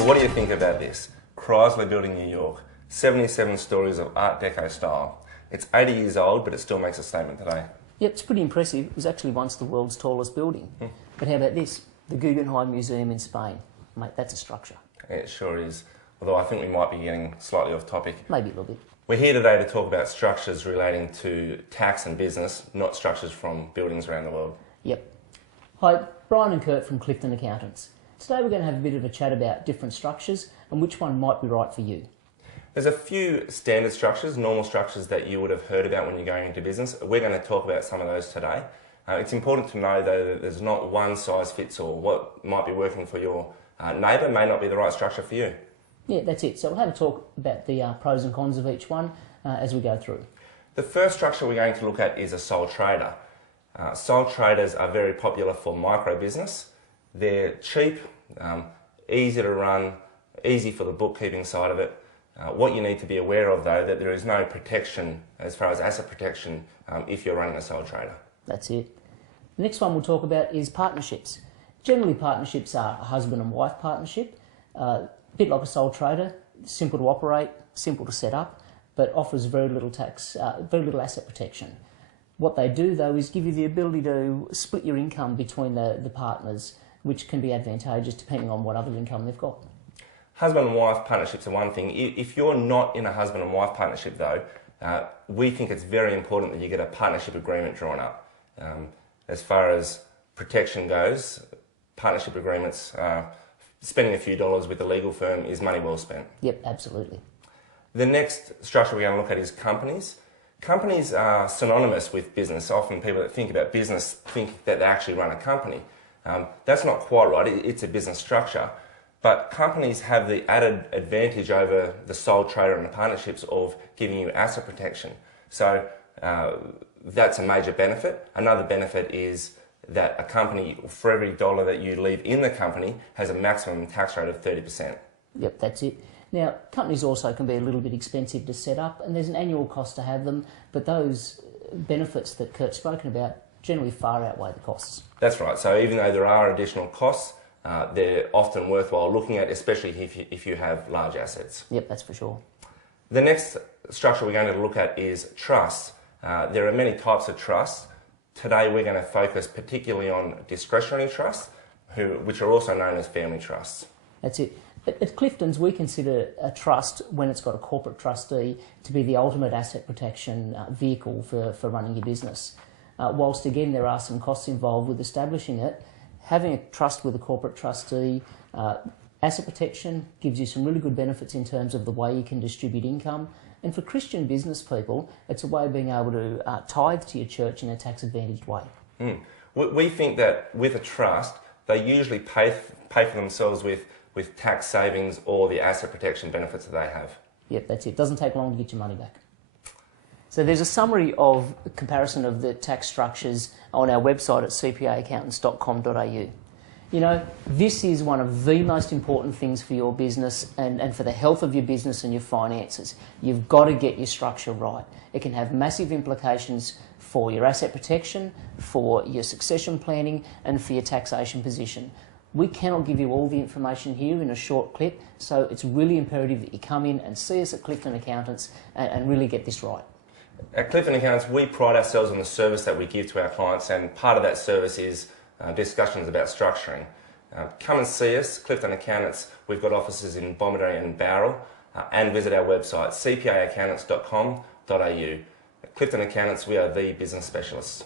So what do you think about this? Chrysler Building, New York. 77 stories of Art Deco style. It's 80 years old, but it still makes a statement today. Yep, it's pretty impressive. It was actually once the world's tallest building. But how about this? The Guggenheim Museum in Spain. Mate, that's a structure. Yeah, it sure is. Although I think we might be getting slightly off topic. Maybe a little bit. We're here today to talk about structures relating to tax and business, not structures from buildings around the world. Yep. Hi, Brian and Kurt from Clifton Accountants. Today we're going to have a bit of a chat about different structures and which one might be right for you. There's a few standard structures, normal structures that you would have heard about when you're going into business. We're going to talk about some of those today. It's important to know though that there's not one size fits all. What might be working for your neighbour may not be the right structure for you. Yeah, that's it. So we'll have a talk about the pros and cons of each one as we go through. The first structure we're going to look at is a sole trader. Sole traders are very popular for micro business. They're cheap, easy to run, easy for the bookkeeping side of it. What you need to be aware of though, that there is no protection as far as asset protection if you're running a sole trader. That's it. The next one we'll talk about is partnerships. Generally partnerships are a husband and wife partnership, a bit like a sole trader, simple to operate, simple to set up, but offers very little asset protection. What they do though is give you the ability to split your income between the partners, which can be advantageous depending on what other income they've got. Husband and wife partnerships are one thing. If you're not in a husband and wife partnership though, we think it's very important that you get a partnership agreement drawn up. As far as protection goes, partnership agreements, spending a few dollars with a legal firm is money well spent. Yep, absolutely. The next structure we're going to look at is companies. Companies are synonymous with business. Often people that think about business think that they actually run a company. That's not quite right. It's a business structure. But companies have the added advantage over the sole trader and the partnerships of giving you asset protection. So that's a major benefit. Another benefit is that a company, for every dollar that you leave in the company, has a maximum tax rate of 30%. Yep, that's it. Now, companies also can be a little bit expensive to set up, and there's an annual cost to have them, but those benefits that Kurt's spoken about generally far outweigh the costs. That's right. So even though there are additional costs, they're often worthwhile looking at, especially if you have large assets. Yep, that's for sure. The next structure we're going to look at is trusts. There are many types of trusts. Today we're going to focus particularly on discretionary trusts, which are also known as family trusts. That's it. At Clifton's, we consider a trust, when it's got a corporate trustee, to be the ultimate asset protection vehicle for running your business. Whilst again there are some costs involved with establishing it, having a trust with a corporate trustee, asset protection gives you some really good benefits in terms of the way you can distribute income. And for Christian business people, it's a way of being able to tithe to your church in a tax-advantaged way. We think that with a trust, they usually pay for themselves with tax savings or the asset protection benefits that they have. Yep, that's it. It doesn't take long to get your money back. So there's a summary of a comparison of the tax structures on our website at cpaaccountants.com.au. You know, this is one of the most important things for your business and for the health of your business and your finances. You've got to get your structure right. It can have massive implications for your asset protection, for your succession planning, and for your taxation position. We cannot give you all the information here in a short clip, so it's really imperative that you come in and see us at Clifton Accountants and really get this right. At Clifton Accountants, we pride ourselves on the service that we give to our clients, and part of that service is discussions about structuring. Come and see us, Clifton Accountants. We've got offices in Bomaderry and Bowral, and visit our website, cpaaccountants.com.au. At Clifton Accountants, we are the business specialists.